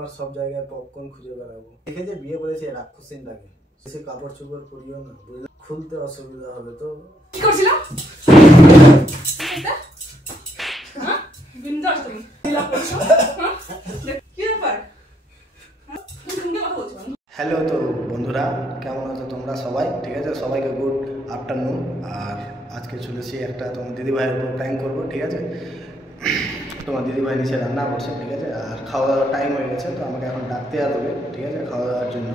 তোমার সব জায়গায় পপকর্ন খুঁজে বেড়াবো। দেখে যে বিয়ে করেছে রাক্ষসিনটাকে, সে কাপড় চোপড় পরিও না, খুলতে অসুবিধা হবে তো। কি করছিলাম এটা? হ্যাঁ বিন্দাস তুমি লীলা করছো। কি ব্যাপার? তুমি কথা বলছো? হ্যালো তো বন্ধুরা, কেমন আছো তোমরা সবাই? ঠিক আছে, সবাইকে গুড আফটারনুন। আর আজকে চলেছি একটা তোমার দিদিভাইয়ের উপর প্র্যাঙ্ক করবো। ঠিক আছে, তোমার দিদিভাই নিচে রান্না করছে। ঠিক আছে, আর খাওয়া দাওয়ার টাইম হয়ে গেছে, তো আমাকে এখন ডাকতে আসবে। ঠিক আছে, খাওয়া দাওয়ার জন্য।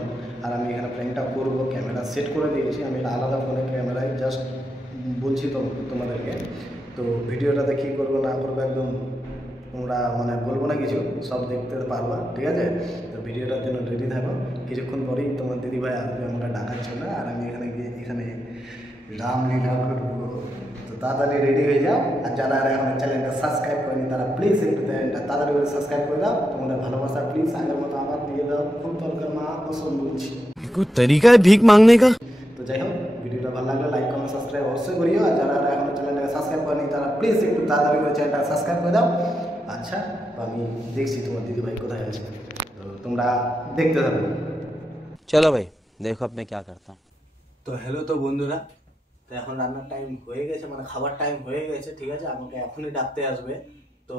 আর আমি এখানে প্র্যাঙ্কটা করবো, ক্যামেরা সেট করে দিয়েছি আমি আলাদা ফোনে, ক্যামেরায় জাস্ট বলছি তো তোমাদেরকে। তো ভিডিওটাতে কী করবো না করবো একদম তোমরা মানে বলবো না কিছু, সব দেখতে পারবা। ঠিক আছে, তো ভিডিওটার জন্য রেডি থাকো। কিছুক্ষণ পরেই তোমার দিদিভাই আসবে আমাকে ডাকার জন্য, আর আমি এখানে গিয়ে এখানে রামলীলা করবো। তো তাড়াতাড়ি রেডি হয়ে যাও। আর যারা এখন চ্যানেলটা সাবস্ক্রাইব করেনি তারা প্লিজ একটু চ্যানেলটা তাড়াতাড়ি করে সাবস্ক্রাইব করে দাও। তোমাদের ভালোবাসা প্লিজ আগের মতো আমার দিয়ে দাও, খুব দরকার, মা পছন্দ বলছি। कोई तरीका है भीख मांगने का? তো যাই হোক, ভিডিওটা ভালো লাগলে লাইক কমেন্ট সাবস্ক্রাইব অবশ্যই করিও। আর যারা এখন চ্যানেলটাকে সাবস্ক্রাইব করেনি তারা প্লিজ একটু তাড়াতাড়ি করে চ্যানেলটা সাবস্ক্রাইব করে দাও। আচ্ছা, আমি দেখছি তোমার দিদিভাই কোথায় আছে, তো তোমরা দেখতে থাকো। चलो भाई देखो अब मैं क्या करता हूँ। তো হ্যালো তো বন্ধুরা, তো এখন রান্নার টাইম হয়ে গেছে, মানে খাবার টাইম হয়ে গেছে। ঠিক আছে, আমাকে এখনই ডাকতে আসবে। তো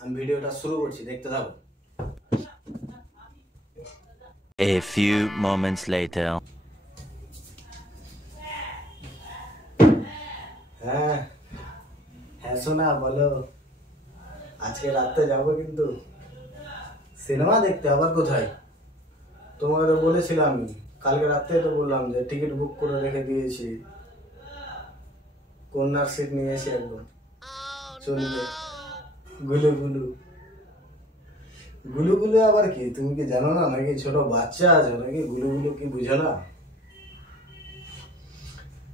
আমি ভিডিওটা শুরু করছি, দেখতে থাকো। A few moments later. হ্যাঁ হ্যাঁ শোনা, বলো। আজকে রাতে যাবো কিন্তু সিনেমা দেখতে। আবার কোথায়? তোমাকে তো বলেছিলাম, কালকে রাতে তো বললাম যে টিকিট বুক করে রেখে দিয়েছি, কর্নার সিট নিয়েছি একদম। চলবে গুলু গুলু। গুলু গুলু আবার কি? তুমি কি জানো না নাকি? ছোট বাচ্চা আছো নাকি? গুলু গুলু কি বুঝো না?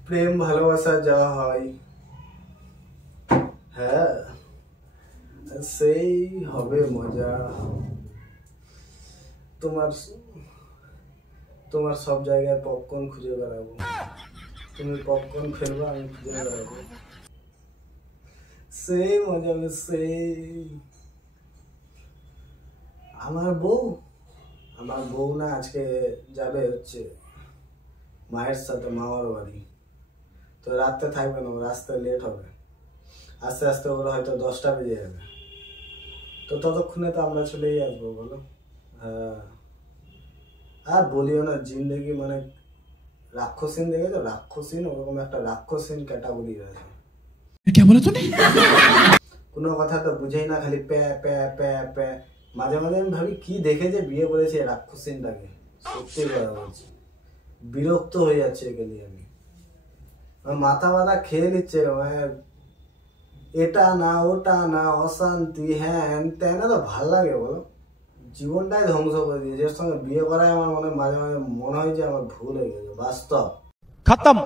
প্রেম ভালোবাসা যা হয়, হ্যাঁ সেই হবে মজা। তোমার তোমার সব জায়গায় পপকর্ন খুঁজে বেড়াবো। তুমি পপকর্ন ফেলবো, আমি খুঁজে বেড়াবো। সেই মজা হবে সেই। আমার বউ না আজকে যাবে হচ্ছে মায়ের সাথে মামার বাড়ি। তো রাতে থাকবে না, রাস্তায় লেট হবে। আস্তে আস্তে ওর হয়তো 10টা বেজে যাবে। তো ততক্ষণে তো আমরা চলেই আসবো, বলো। হ্যাঁ, আর বলিও না, জিন্দগি মানে রাক্ষসীন, দেখেছো রাক্ষসীন? ওরকম একটা রাক্ষসীন ক্যাটাগরি আছে। কোনো কথা তো বুঝেই না, খালি প্যা প্যা প্যা প্যা। মাঝে মাঝে আমি ভাবি কি দেখে যে বিয়ে করেছে রাক্ষসীনটাকে। সত্যি কথা বলছি, বিরক্ত হয়ে যাচ্ছে একে নিয়ে আমি। মাথা মাথা খেয়ে নিচ্ছে, এটা না ওটা না, অশান্তি হ্যান ত্যান। তো ভাল লাগে বলো? জীবনটাই ধ্বংস করে দিয়েছে। এর সঙ্গে বিয়ে করায় আমার মাঝে মাঝে মনে হয় যে আমার ভুল হয়ে গেছে, বাস্তব खत्म।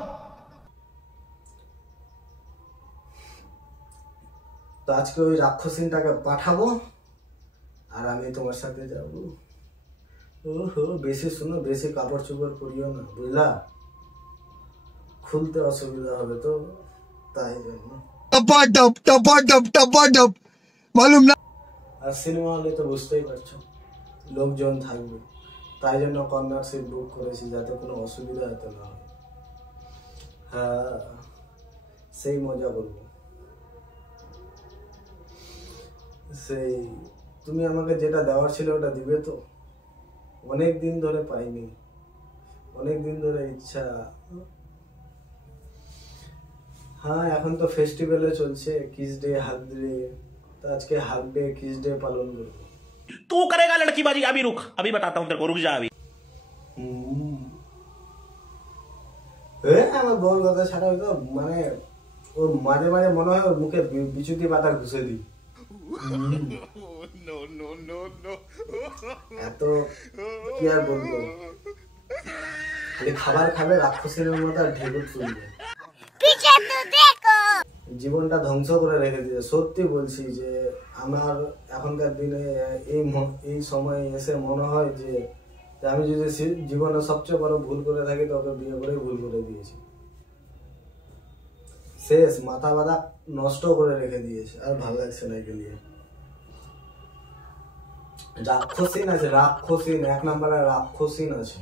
তো আজকে ওই রাক্ষসীনটাকে পাঠাবো, আর আমি তোমার সাথে যাবো। ওহো, বেশি শুনো, বেশি কাপড় চোপড় পরিও না, বুঝলা? খুলতে অসুবিধা হবে তো, তাই জন্য। मालूम ना। আর সিনেমা হলে তো বুঝতেই পারছো লোকজন থাকবে, তাই জন্য কর্নার সিট বুক করেছি, যাতে কোনো অসুবিধা হতে না হয়। হ্যাঁ, সেই মজা করবো। সেই তুমি আমাকে যেটা দেওয়ার ছিল ওটা দিবে তো? অনেক দিন ধরে পাইনি, অনেক দিন ধরে ইচ্ছা। হ্যাঁ, এখন তো ফেস্টিভ্যালে চলছে, কিস ডে হাগ ডে। তো আজকে হাগ ডে কিস ডে পালন করবো। तू करेगा लड़कीबाजी? अभी रुक, अभी बताता हूँ तेरे को, रुक जा अभी। আমার বউর কথা ছাড়া হয়তো মানে ওর মাঝে মাঝে মনে হয় ওর মুখে বিচুতি পাতা ঘুষে দিই। এত কি আর বলবো, খাবার খাবে রাক্ষসের মতো আর ঢেকুর তুলবে। জীবনটা ধ্বংস করে রেখে দিয়েছে। সত্যি বলছি যে আমার এখনকার দিনে এই সময় এসে মনে হয় যে আমি যদি জীবনে সবচেয়ে বড় ভুল করে থাকি তবে বিয়ে করে ভুল করে দিয়েছি। শেষ, মাথা বাঁধা নষ্ট করে রেখে দিয়েছে, আর ভালো লাগছে না একে নিয়ে। রাক্ষসীন আছে, রাক্ষসীন 1 নম্বরে রাক্ষসীন আছে।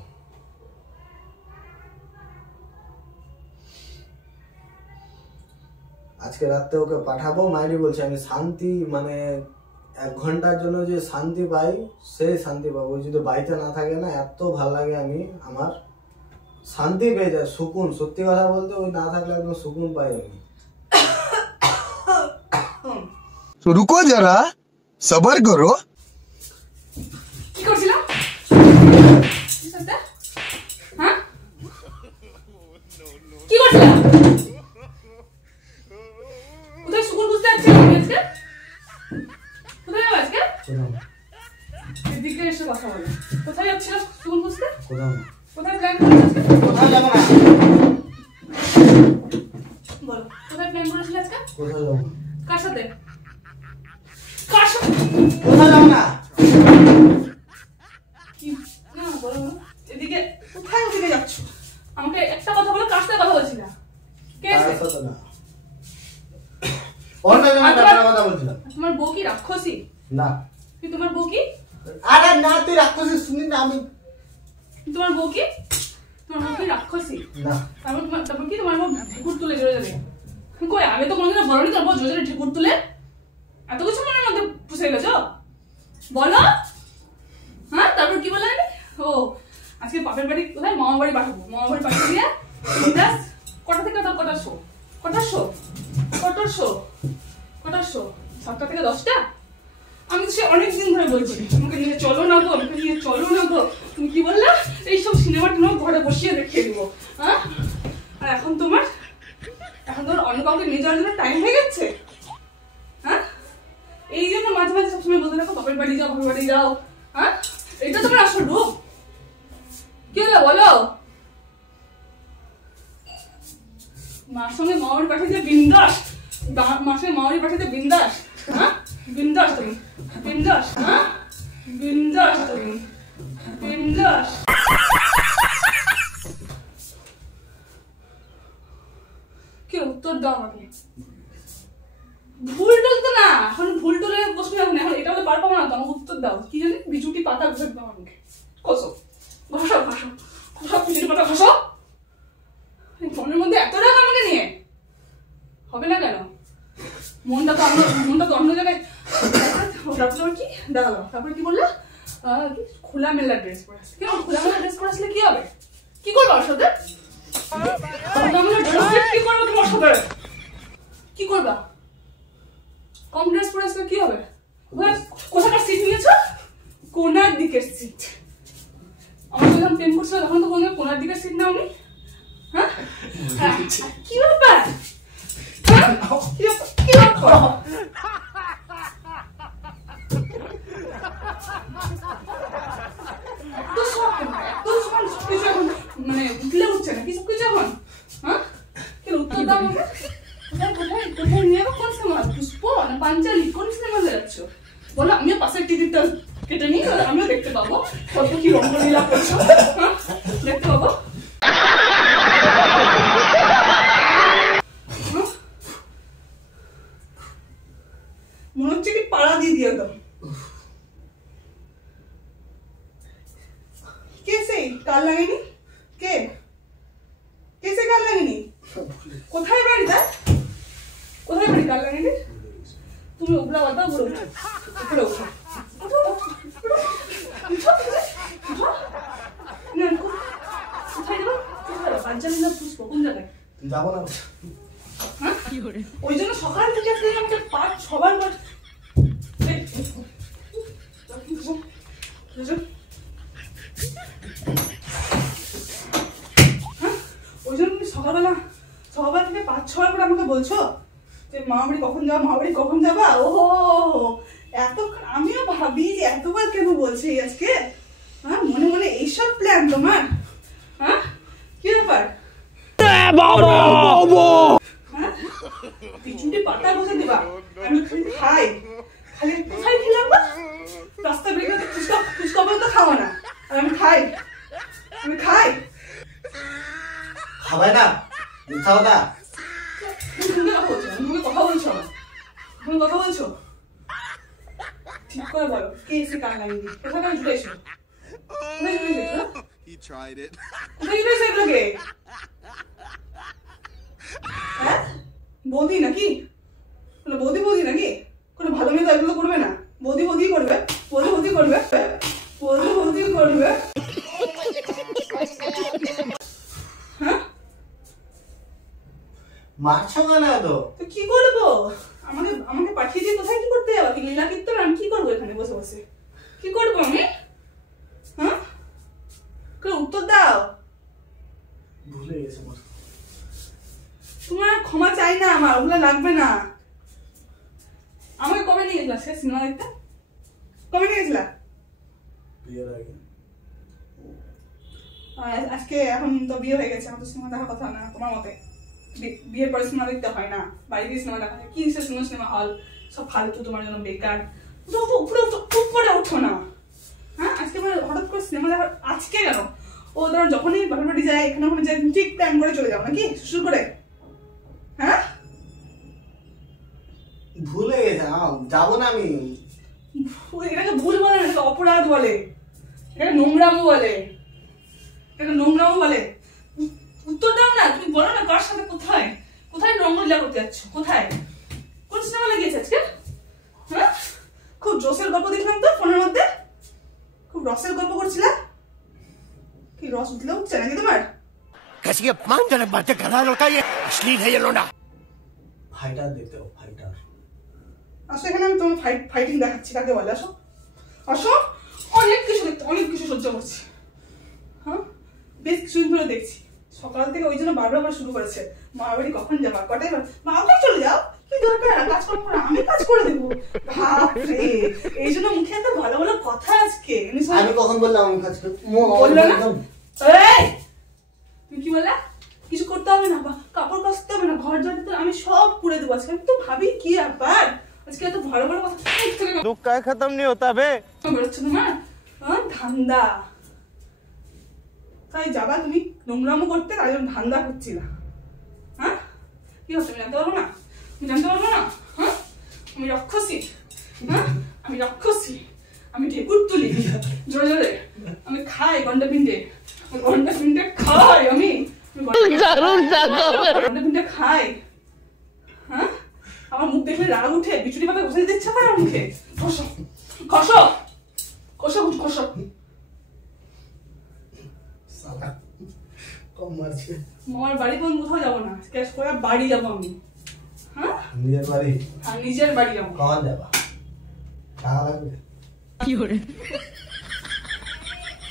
আজকে রাতে ওকে পাঠাবো। মাইরি বলছে আমি শান্তি মানে 1 ঘন্টার জন্য যে শান্তি পাই সেই শান্তি পাবো। যদি বাড়িতে না থাকে না এত ভাল লাগে, আমি আমার শান্তি পেয়ে যায়, সুকুন। সত্যি কথা বলতে ওই না থাকলে একদম সুকুন পাই আমি। तो रुको जरा सबर करो। কি করছিলাম? হ্যাঁ কি করছিলাম? কোথায় সুকুন বুঝতে পারছি আজকে? কোথায় যাবো আজকে? এদিকে এসে কথা বলো। কোথায় যাচ্ছিল সুকুন বুঝতে? কোথায় প্ল্যান করেছিস আজকে? কোথাও যাবো না। বলো কোথায় প্ল্যান করেছিস আজকে? কোথাও যাবো? কার সাথে? কার সাথে? কোথাও যাবো না। কি না বলো না। এদিকে কোথায় ওদিকে যাচ্ছ? আমাকে একটা কথা বলো, কার সাথে কথা বলছিলা? কে কার সে? সাথে না। অন্য জনের ব্যাপারে কথা বলছিলাম। তোমার বউ কি রাক্ষসী? না। কি তোমার বউ কি? আরে না, তুই রাক্ষসী শুনি না আমি। তোমার বউ কি? তোমার বউ কি রাক্ষসী? না। তারপর কি তোমার বউ ঢেকুর তুলে জোরে জোরে? কই আমি তো কোনোদিনও বলিনি তোর বউ জোরে জোরে ঢেকুর তুলে। এত কিছু মনের মধ্যে পুষে গেছো? বলো। হ্যাঁ তারপর কি বললে? ও আজকে বাপের বাড়ি কোথায়? মামা বাড়ি পাঠাবো। মামা বাড়ি পাঠিয়ে দিয়ে বিন্দাস কটা থেকে কটার শো? কটার শো? কটার শো? কটার শো? 7টা থেকে 10টা? আমি তো সে অনেকদিন ধরে বলছি আমাকে নিয়ে চলো না গো, আমাকে নিয়ে চলো না গো। তুমি কি বললে? এইসব সিনেমা টিনেমা ঘরে বসিয়ে দেখিয়ে দিবো। হ্যাঁ আর এখন তোমার অন্য কাউকে নিয়ে যাওয়ার জন্য টাইম হয়ে গেছে। হ্যাঁ এই জন্য মাঝে মাঝে সবসময় বলতে থাকো বাপের বাড়ি যাও, বাপের বাড়ি যাও। হ্যাঁ এটা তোমার আসল রূপ? কি হলো বলো? মার সঙ্গে মামারি পাঠিয়ে বিন্দাস, মার সঙ্গে মামারি পাঠিয়ে বিন্দাস। হ্যাঁ বিন্দাস তুমি, বিন্দাস। হ্যাঁ বিন্দাস তুমি, বিন্দাস। কি উত্তর দাও আমাকে? ভুল টুল তো না, এখন ভুল টুলে প্রশ্ন এখন এটা হলে পারবো না তো। আমাকে উত্তর দাও। কি জানি বিজুটি পাতা ঘষে দাও আমাকে। কসো ঘষো ঘষো ঘষো বিজুটি পাতা ঘষো। ফোনের মধ্যে এত রাগ আমাকে নিয়ে হবে না কেন? মনটা তো অন্য জায়গায়। তারপর কি দাঁড়ালো? তারপরে কি বললে? খোলামেলা ড্রেস পরে আসলে কেন? খোলামেলা ড্রেস পরে আসলে কি হবে? কি করবো ওর সাথে? কি করবো তোমার সাথে? কি করবা? কম ড্রেস পরে আসলে কি হবে? কোথাকার সিট নিয়েছো? কোনার দিকের সিট। আমার যখন প্রেম করছিল তখন তো কোনার দিকের সিট নাওনি। হ্যাঁ কি ব্যাপার? কি ব্যাপার? মানে উঠলে উঠছে না কিছু কিছু এখন। হ্যাঁ কেন উত্তর দাও আমাকে। কোথায় কোথায় কোথায় নিয়ে যাবো? কোন সিনেমা? পুষ্প না পাঞ্চালি? কোন সিনেমা যাচ্ছ বলো? আমিও পাশের টিকিটটা কেটে নিই, আমিও দেখতে পাবো কত কি রঙ্গলীলা করছো। হ্যাঁ দেখতে পাবো। মনে হচ্ছে কি পাড়া দিয়ে দিয়ে দাও। কে সেই কাল লাগেনি? কে কে সে কাল লাগেনি? কোথায় বাড়ি? তাই কোথায় বাড়ি? কাল লাগেনি? তুমি ওগুলা বাদ বলো। উপরে উঠো, কোথায় যাবো? পাঞ্চালি না পুষ্প? কোন জায়গায় যাবো না। ওই জন্য সকাল থেকে আমাকে পাঁচ সবার ওই জন্য তুমি সকালবেলা থেকে 5-6 করে আমাকে বলছো যে মামাবাড়ি কখন যাবা, মামাবাড়ি কখন যাবা। ও এতক্ষণ আমিও ভাবি যে এতবার কেন বলছি আজকে। হ্যাঁ মনে মনে এইসব প্ল্যান তোমার? হ্যাঁ কি ব্যাপার? পিছুটি পাতা বসে দিবা, আমি খাই। খালি কোথায় খেলাম না? রাস্তা বেরিয়ে ফুচকা পর্যন্ত খাওয়া না, আর আমি খাই। খাবে না মিথ্যা কথা। তুমি কথা বলছো? তুমি কথা বলছো? ঠিক করে বলো কে এসে কান লাগিয়ে দিই কোথায় আমি জুড়ে এসেছিল কোথায় জুড়ে এসেছিল He tried it. কোথায় জুড়ে এসে এগুলোকে হ্যাঁ বৌদি নাকি কোনো বৌদি নাকি কোনো ভালো মেয়ে তো এগুলো করবে না বৌদি করবে হ্যাঁ মারছো কেন তো তো কি করবো আমাকে পাঠিয়ে দিয়ে কোথায় কি করতে যাবো কি লীলা কীর্তন আমি কি করবো এখানে বসে বসে কি করবো আমি হ্যাঁ উত্তর দাও ভুলে গেছে আমার তোমার ক্ষমা চাই না আমার ওগুলো লাগবে না আমাকে কবে নিয়ে গেছিলা সে সিনেমা দেখতে কবে নিয়ে গেছিলা বিয়ের আগে আজকে এখন তো বিয়ে হয়ে গেছে আমার তো সিনেমা দেখার কথা না তোমার মতে বিয়ের পরে সিনেমা দেখতে হয় না বাড়িতে সিনেমা দেখা হয় কি সিনেমা হল সব ফালতু তোমার জন্য বেকার উপরে ওঠো না হ্যাঁ আজকে আমার হঠাৎ করে সিনেমা দেখার আজকে কেন ও ধরো যখনই বাপের বাড়ি যায় এখানে ওখানে যায় ঠিক প্ল্যান করে চলে যাও নাকি শুরু করে হ্যাঁ ভুলে গেছে যাবো না আমি এটাকে ভুল বলে না এটাকে অপরাধ বলে এটাকে নোংরামও বলে উত্তর দাও না তুমি বলো না কার সাথে কোথায় রঙ্গলীলা করতে যাচ্ছ কোথায় কোন সিনেমা লাগিয়েছে আজকে হ্যাঁ খুব জোসের গল্প দেখলাম তো ফোনের মধ্যে খুব রসের গল্প করছিলে কি রস উঠলে উঠছে নাকি তোমার कैसी अपमानजनक बातें कर रहा है लड़का ये अश्लील है ये लोना ফাইটার দেখতে হবে ফাইটার আসো এখানে আমি তোমার ফাইটিং দেখাচ্ছি কাকে বলে আসো অনেক কিছু সহ্য করছি হ্যাঁ বেশ কিছুদিন ধরে দেখছি সকাল থেকে ওই জন্য বারবার করে শুরু করেছে মা বাড়ি কখন যাবা কটাই মা বাড়ি চলে যাও কি দরকার কাজ কম করে আমি কাজ করে দেবো বাপরে এই জন্য মুখে এত ভালো ভালো কথা আজকে আমি কখন বললাম আমি কাজ করব বললো না এই তুমি কি বললা কিছু করতে হবে না বা কাপড় কাচতে হবে না ঘর ঝাড়তে আমি সব করে দেবো আজকে আমি তো ভাবি কি ব্যাপার আজকে এত ভালো ভালো কথা दुख का खत्म नहीं होता बे বেরোচ্ছে তোমার ধান্দা তাই যাবা তুমি নোংরামো করতে তাই জন্য ধান্দা করছিলা হ্যাঁ কি হচ্ছে আমি জানতে পারবো না হ্যাঁ আমি রাক্ষসী আমি ঢেকুর তুলি জোরে জোরে আমি খাই গন্ডা পিন্ডে খাই আমি গন্ডা পিন্ডে খাই হ্যাঁ আমার মুখ দেখলে রাগ উঠে বিচুটি পাতা ঘষে দিতে ইচ্ছা করে আমার মুখে ঘষো কম মারছে আমার বাড়ি কোন কোথাও যাবো না ক্যাশ করে বাড়ি যাবো আমি হ্যাঁ নিজের বাড়ি আর নিজের বাড়ি যাবো কখন যাবা টাকা লাগবে কি করে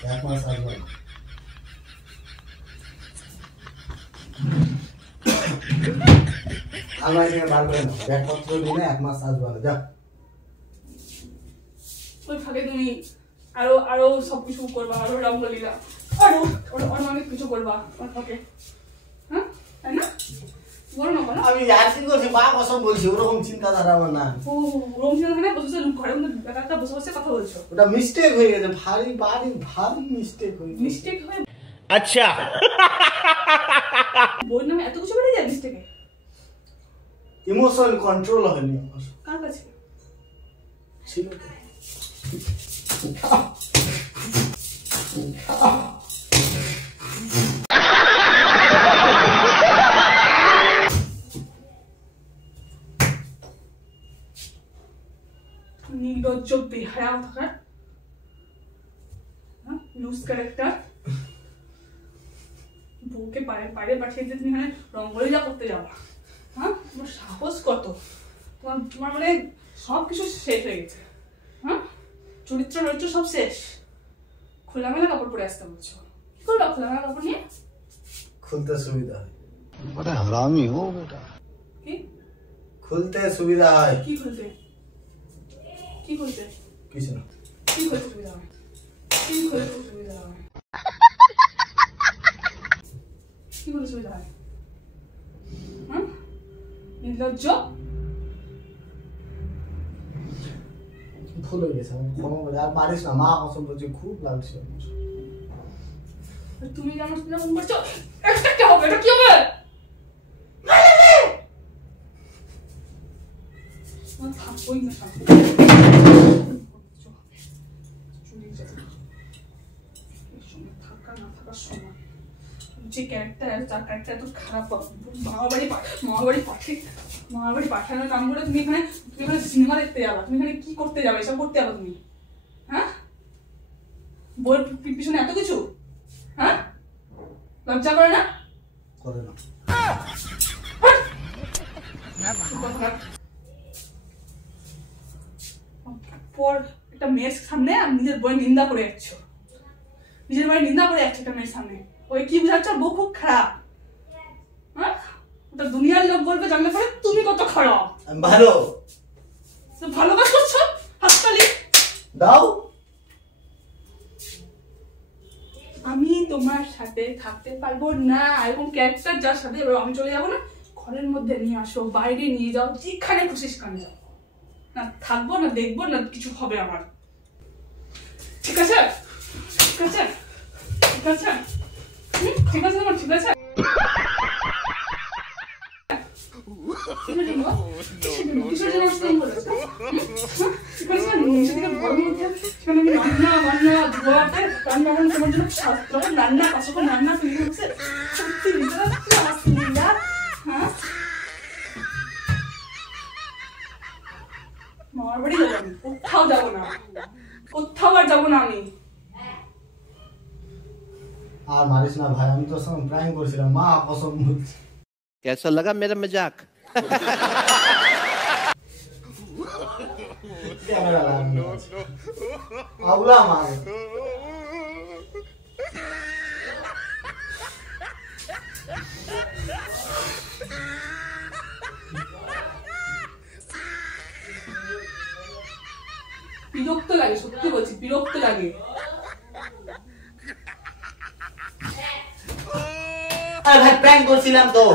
1 মাস আসবে আমার এখানে বার করে নাও ব্যাগপত্র নিয়ে 1 মাস আসবে না যা ওই ফাঁকে তুমি আরো সবকিছু করবা আরো রঙ্গলীলা আরো অনেক কিছু করবা ওকে হ্যাঁ তাই না বলো না বলো আমি আর কি করছি মা কসম বলছি ওরকম চিন্তাধারা আমার না ও রমজান খানে বসে ঘরের মধ্যে একা বসে কথা বলছো ওটা মিস্টেক হয়ে গেছে ভারী মিস্টেক হয়ে গেছে মিস্টেক হয়ে अच्छा বই নামে এত কিছু বেড়ে যায় মিস্টেকে ইমোশন কন্ট্রোল হয়নি আমার কার কাছে ছিল নির্লজ্জ বেহায়া থাকার লুজ ক্যারেক্টার বউকে বাইরে পাঠিয়ে দিয়ে তুমি এখানে রঙ্গলীলা করতে যাবা হ্যাঁ তোমার সাহস কত তোমার মানে সব কিছু শেষ হয়ে গেছে হ্যাঁ চরিত্র সব শেষ খোলামেলা কাপড় পরে আসতে বলছো কি করবা খোলামেলা কাপড় নিয়ে খুলতে সুবিধা হয় बड़ा हरामी हो बेटा কি খুলতে সুবিধা হয় কি খুলতে কিছু না কি খুলতে সুবিধা হয় কি খুলতে সুবিধা হয় কি খুলতে সুবিধা হয় হ্যাঁ নির্লজ্জ ভুল হয়ে গেছে আমার ক্ষমা করে আর পারিস না মা কসম বলছে খুব লাগছে আমার। তুমি যেমন যেমন করছো এটা কি হবে আমার থাকবোই না থাকা না থাকার সময় যে ক্যারেক্টার তার ক্যারেক্টার এত খারাপ, মামাবাড়ি পাঠানোর নাম করে তুমি এখানে সিনেমা দেখতে যাবা, তুমি এখানে কি করতে যাবে, এসব করতে যাবে তুমি? হ্যাঁ, বইয়ের পিছনে এত কিছু, হ্যাঁ, লজ্জা করে না? করে না। পর একটা মেয়ের সামনে নিজের বই নিন্দা করে যাচ্ছ, নিজের বই নিন্দা করে যাচ্ছে একটা মেয়ের সামনে। ওই কি বুঝাচ্ছ? বউ খুব খারাপ। হ্যাঁ, ওটা দুনিয়ার লোক বলবে, জানলে পরে তুমি কত খারাপ। আমি ভালো। ভালো কাজ করছো, হাততালি দাও। আমি তোমার সাথে থাকতে পারবো না, এরকম ক্যারেক্টার যার সাথে আমি চলে যাবো না, ঘরের মধ্যে নিয়ে আসো, বাইরে নিয়ে যাও, যেখানে খুশি সেখানে যাও, না থাকবো না দেখবো না কিছু হবে আমার। ঠিক আছে, ঠিক আছে, ঠিক আছে, ঠিক আছে, আমার ঠিক আছে। কোথাও যাবো না, কোথাও আর যাবো না আমি। আর মারিস না ভাই, আমি তোর সঙ্গে প্র্যাঙ্ক করছিলাম, মা কসম। कैसा लगा मेरा मजाक? ক্যামেরা লাগানো আউলা মার। বিরক্ত লাগে, সত্যি বলছি বিরক্ত লাগে। আরে ভাই প্র্যাঙ্ক করছিলাম তো।